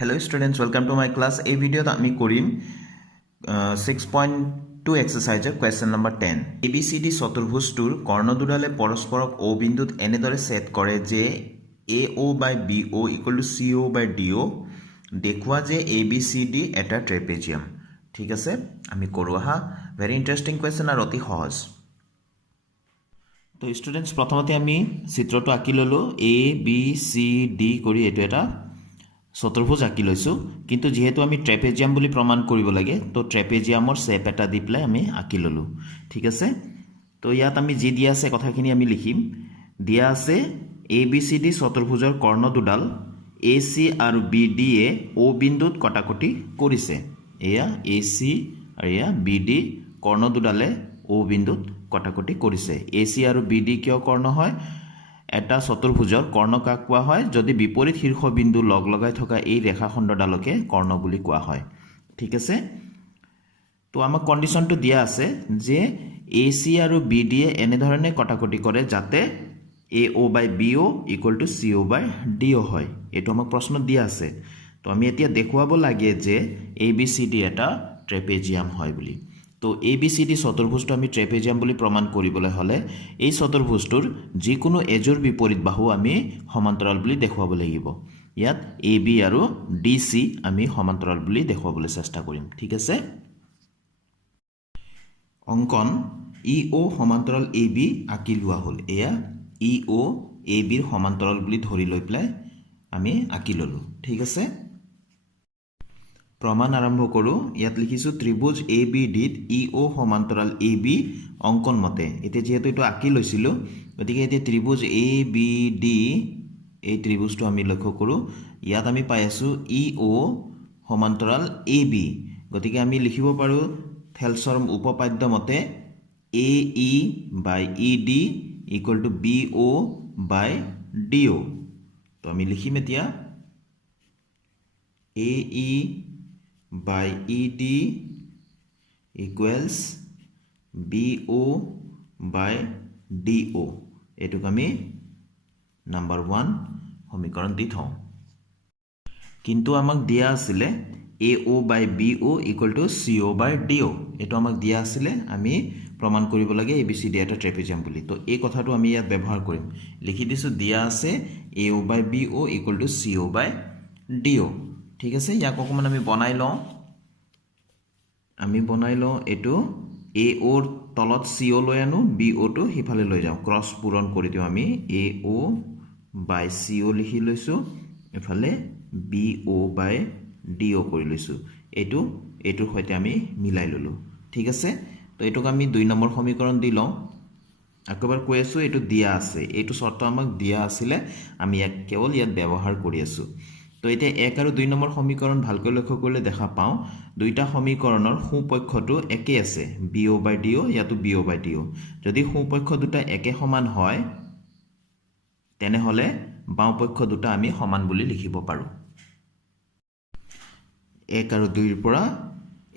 Hello students, welcome to my class. A video that আমি কৰিম 6.2 exercise question number 10. ABCD চতুৰ্ভুজটোৰ কৰ্ণদুডালে পৰস্পৰক O বিন্দুত এনেদৰে সেট কৰে যে AO by BO equal to CO by DO দেখুৱা যে ABCD এটা ট্ৰেপেজিয়াম। ঠিক আছে, আমি কৰো হা। Very interesting question আৰু অতি সহজ। তো students প্ৰথমতে আমি চিত্ৰটো আঁকি ললো ABCD কৰি এটো এটা চতুৰ্ভুজ আঁকি লৈছো, কিন্তু যেহেতু আমি ট্ৰেপেজিয়াম বুলি প্ৰমাণ কৰিব লাগে তো ট্ৰেপেজিয়ামৰ শেপ এটা দি প্লাই আমি আঁকি ললো। ঠিক আছে, তো ইয়াত আমি যি দিয়া আছে কথাখিনি আমি লিখিম। দিয়া আছে ABCD চতুৰ্ভুজৰ কৰ্ণ দুডাল AC আৰু BD এ O বিন্দুত কটাকটি কৰিছে। এয়া AC আৰু এয়া BD কৰ্ণ দুডালে O বিন্দুত কটাকটি কৰিছে। AC আৰু BD কিয় কৰ্ণ হয়? এটা চতুৰ্ভুজৰ কৰ্ণ কাক কোৱা হয়? যদি বিপৰীত শীৰ্ষবিন্দু লগ লগাই থকা এই ৰেখাখণ্ডডালকে কৰ্ণ বুলি কোৱা হয়। ঠিক আছে, তো আমাক কণ্ডিশ্যনটো দিয়া আছে যে AC আৰু BD এ এনেধৰণে কটাকটি কৰে যাতে AO by BO equal to CO by DO হয়। এইটো আমাক প্ৰশ্নত দিয়া আছে। তো আমি এতিয়া দেখুৱাব লাগে যে ABCD এটা ট্ৰেপেজিয়াম হয় বুলি। তো ABCD চতুৰ্ভুজটো আমি ট্ৰেপেজিয়াম বুলি প্ৰমাণ কৰিবলৈ হলে এই চতুৰ্ভুজটোৰ যিকোনো এজৰ বিপৰীত বাহু আমি সমান্তৰাল বুলি দেখুৱাব লাগিব। ইয়াত AB আৰু DC আমি সমান্তৰাল বুলি দেখুৱাবলৈ চেষ্টা কৰিম। ঠিক আছে, অঙ্কন EO সমান্তৰাল AB আঁকি লোৱা হ'ল। এয়া EO AB ৰ সমান্তৰাল বুলি ধৰি লৈ প্লাই আমি আঁকি ললো। ঠিক আছে, প্ৰমাণ আৰম্ভ কৰো। ইয়াত লিখিছো ত্ৰিভুজ ABD ত EO সমান্তৰাল AB অঙ্কন মতে। এতিয়া যেহেতু এটো আঁকি লৈছিলো গতিকে এতিয়া ত্ৰিভুজ ABD এই ত্ৰিভুজটো আমি লক্ষ্য কৰো। ইয়াত আমি পাই আছো EO সমান্তৰাল AB, গতিকে আমি লিখিব পাৰো থেলছৰ উপপাদ্য মতে AE by ED equal to BO by DO। তো আমি লিখিম এতিয়া AE by ED equals BO by DO। এটুক আমি নাম্বার 1 সমীকৰণ দি থওঁ। কিন্তু আমাক দিয়া আছিলে AO by BO equal to CO by DO। এটো আমাক দিয়া আছিলে, আমি প্ৰমাণ কৰিব লাগে ABCD এটা ট্ৰেপেজিয়াম বুলি। তো এই কথাটো আমি ইয়াত ব্যৱহাৰ কৰিম। লিখি দিছো দিয়া আছে AO by BO equal to CO by DO। ঠিক আছে, ইয়াক অকমান আমি বনাই লওঁ। এটো AO ৰ তলত CO লৈ আনো, BO টো হিফালে লৈ যাওঁ, ক্ৰস পূৰণ কৰি দিওঁ। আমি AO by CO লিখি লৈছো, এফালে BO by DO কৰি লৈছো। এটোৰ সৈতে আমি মিলাই ললো। ঠিক আছে, তো এটোক আমি 2 নম্বৰ সমীকৰণ দি লওঁ। আকবাৰ কৈ আছো এটো দিয়া আছে, এটো শৰ্ত আমাক দিয়া আছিলে, আমি ইয়াক কেৱল ইয়াত ব্যৱহাৰ কৰি আছো। তো এতিয়া 1 আৰু 2 নম্বৰ সমীকৰণ ভালকৈ লক্ষ্য কৰিলে দেখা পাওঁ দুইটা সমীকৰণৰ সোঁপক্ষটো একে আছে, BO by DO, ইয়াতো BO by DO। যদি সোঁপক্ষ দুটা একে সমান হয় তেনেহলে বাওঁপক্ষ দুটা আমি সমান বুলি লিখিব পাৰো। 1 আৰু 2 ৰ পৰা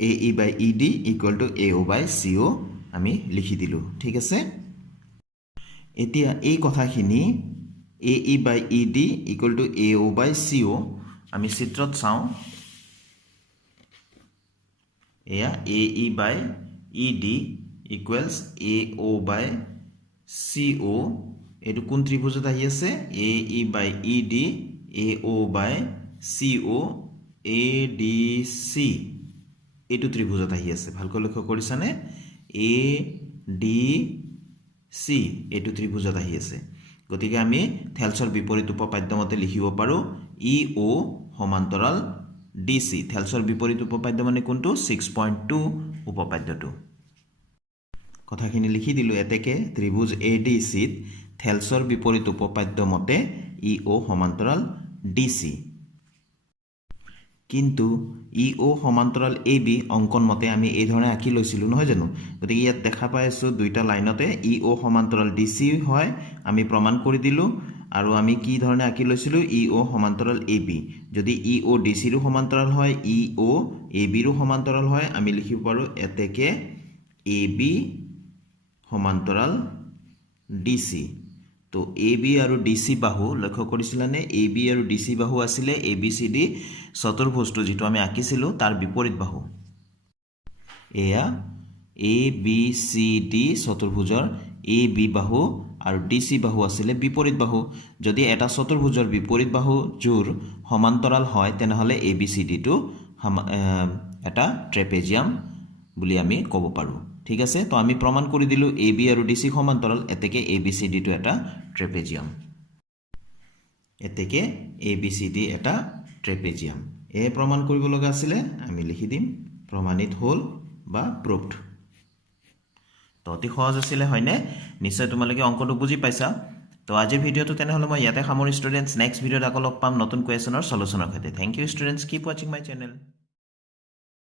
AE by ED equal to AO by CO আমি লিখি দিলো। ঠিক আছে, এতিয়া এই কথাখিনি AE by ED equal to AO by CO আমি চিত্ৰত চাওঁ। এয়া AE by ED equals AO by CO। এটো কোন ত্ৰিভুজত আহি আছে? AE by ED AO by CO ADC এটো ত্ৰিভুজত আহি আছে। ভালকৈ লক্ষ্য কৰিছানে? ADC এটো ত্ৰিভুজত আহি আছে। গতিকে আমি থেলছৰ বিপৰীত উপপাদ্য মতে লিখিব পাৰো EO সমান্তৰাল DC। থেলছৰ বিপৰীত উপপাদ্য মানে কোনটো? 6.2 উপপাদ্যটো। কথাখিনি লিখি দিলো। এতেকে ত্ৰিভুজ ADC ত থেলছৰ বিপৰীত উপপাদ্য মতে EO সমান্তৰাল DC। কিন্তু EO সমান্তৰাল AB অঙ্কন মতে আমি এই ধৰণে আঁকি লৈছিলো নহয় জানো? গতিকে ইয়াত দেখা পাই আছো দুইটা লাইনতে EO সমান্তৰাল DC হয়, আমি প্ৰমাণ কৰি দিলো। আৰু আমি কি ধৰণে আঁকি লৈছিলো? EO সমান্তৰাল AB। যদি EO DC ৰো সমান্তৰাল হয়, EO AB ৰো সমান্তৰাল হয়, আমি লিখিব পাৰো এতেকে AB সমান্তৰাল DC। তো এ বি আৰু ডি চি বাহু লক্ষ্য কৰিছিলানে এ বি আৰু ডি চি বাহু আছিলে এ বি চি ডি চতুৰ্ভুজটো যিটো আমি আঁকিছিলোঁ তাৰ বিপৰীত বাহু এয়া A B C D চতুৰ্ভুজৰ A B বাহু আৰু ডি চি বাহু আছিলে বিপৰীত বাহু যদি এটা চতুৰ্ভুজৰ বিপৰীত বাহু জোৰ সমান্তৰাল হয় তেনেহ'লে এ বি চি ডিটো এটা ট্ৰেপেজিয়াম বুলি আমি ক'ব পাৰোঁ ঠিক আছে তো আমি প্ৰমাণ কৰি দিলোঁ এ বি আৰু ডি চি সমান্তৰাল এতেকে এ বি চি ডিটো এটা ট্ৰেপেজিয়াম এতেকে এ বি চি ডি এটা ট্ৰেপেজিয়াম এই প্ৰমাণ কৰিব লগা আছিলে আমি লিখি দিম প্ৰমাণিত হ'ল বা প্ৰুভড তো অতি সহজ আছিলে হয়নে নিশ্চয় তোমালোকে অংকটো বুজি পাইছা তো আজিৰ ভিডিঅ'টো তেনেহ'লে মই ইয়াতে সামৰি ষ্টুডেণ্টছ নেক্সট ভিডিঅ'ত আকৌ লগ পাম নতুন কুৱেশ্যনৰ সলিউশ্যনৰ সৈতে থেংক ইউ ষ্টুডেণ্টছ কিপ ৱাচিং মাই চেনেল